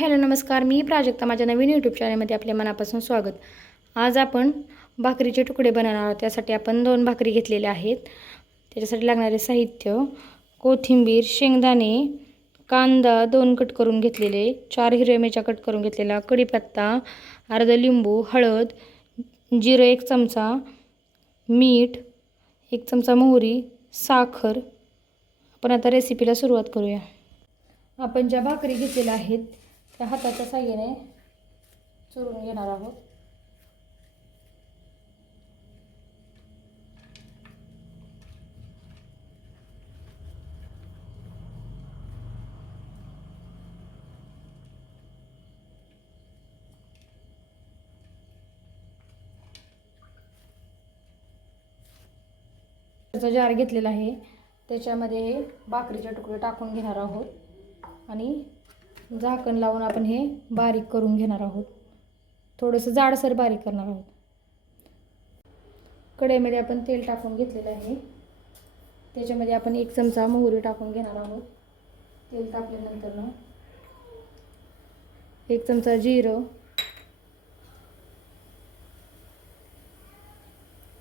Hello नमस्कार. मी प्राजक्ता माझ्या नवीन YouTube चॅनलमध्ये आपल्या मनापासून स्वागत. आज आपण भाकरीचे तुकडे बनवणार आहोत. त्यासाठी आपण दोन भाकरी घेतलेल्या आहेत. त्याच्यासाठी लागणारे साहित्य कोथिंबीर शेंगदाणे कांदा दोन कट करून घेतलेले चार हिरव्या मिरच्या कट करून घेतलेला कढीपत्ता अर्ध लिंबू हळद जिरं एक चमचा मीठ एक चमचा मोहरी साखर. आपण आता रेसिपीला सुरुवात करूया. आपण ज्या भाकरी घेतलेल्या आहेत त्या हाताच्या साह्याने चुरून घेणार आहोत. त्याचा जार घेतलेला आहे. त्याच्यामध्ये भाकरीचे तुकडे टाकून घेणार आहोत. आणि झाकण लावून आपण हे बारीक करून घेणार आहोत. थोडंसं जाडसर बारीक करणार आहोत. कढईमध्ये आपण तेल टाकून घेतलेलं आहे. त्याच्यामध्ये आपण एक चमचा मोहरी टाकून घेणार आहोत. तेल टाकल्यानंतर ना एक चमचा जिरं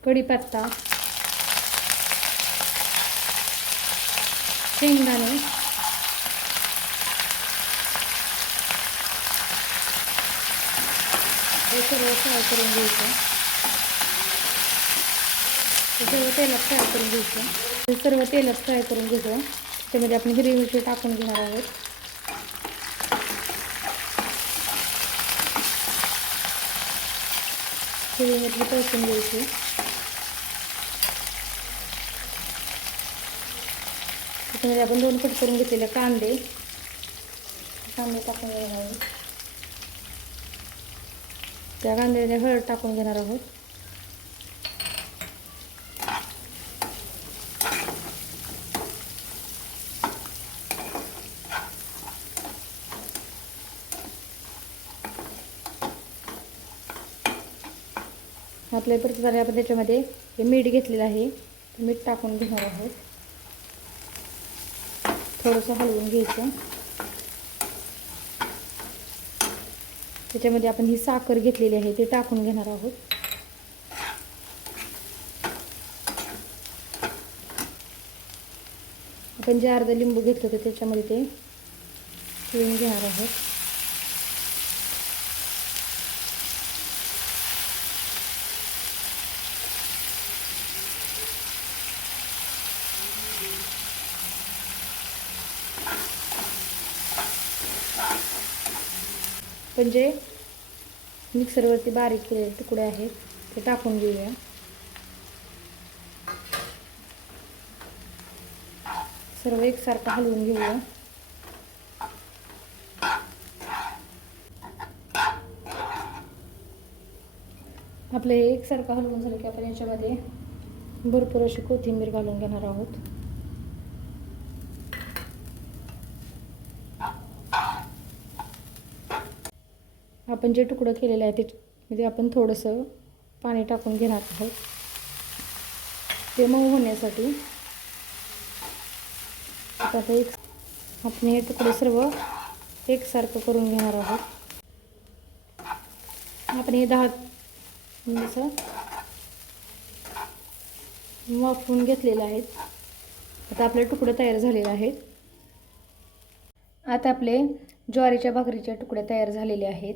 कढीपत्ता शेंगदाणे हे सर्व फ्राय करून घ्यायचं हे सर्व तेलात फ्राय करून घ्यायचं हे सर्व तेलात फ्राय करून घ्यायचं त्यामध्ये आपण हिरवी मिरची टाकून घेणार आहोत हिरवी मिरची तळसून घ्यायची त्याच्यामध्ये आपण दोन कट करून घेतलेले कांदे कांदे टाकून घेणार आहोत त्या कांद्याने हळद टाकून घेणार आहोत. आपल्या परत झाले आपण त्याच्यामध्ये हे मीठ घेतलेलं आहे. मीठ टाकून घेणार आहोत. थोडंसं हलवून घ्यायचं. त्याच्यामध्ये आपण ही साखर घेतलेली आहे ते टाकून घेणार आहोत. आपण जे अर्धा लिंबू घेतलं होतं त्याच्यामध्ये ते पिळून घेणार आहोत. पण जे मिक्सरवरती बारीक केलेले तुकडे आहेत ते टाकून घेऊया. सर्व एकसारखं हलवून घेऊया. आपलं हे एकसारखं हलवून झालं की आपण याच्यामध्ये भरपूर अशी कोथिंबीर घालून घेणार आहोत. आपण जे तुकडं केलेलं आहे त्याच्यामध्ये आपण थोडंसं पाणी टाकून घेणार आहोत. ते मऊ होण्यासाठी आता एक आपण हे तुकडे सर्व एकसारखं करून घेणार आहोत. आपण हे दहा असं वाफवून घेतलेलं आहेत. आता आपले तुकडं तयार झालेले आहेत आता आपले ज्वारीच्या भाकरीचे तुकडे तयार झालेले आहेत.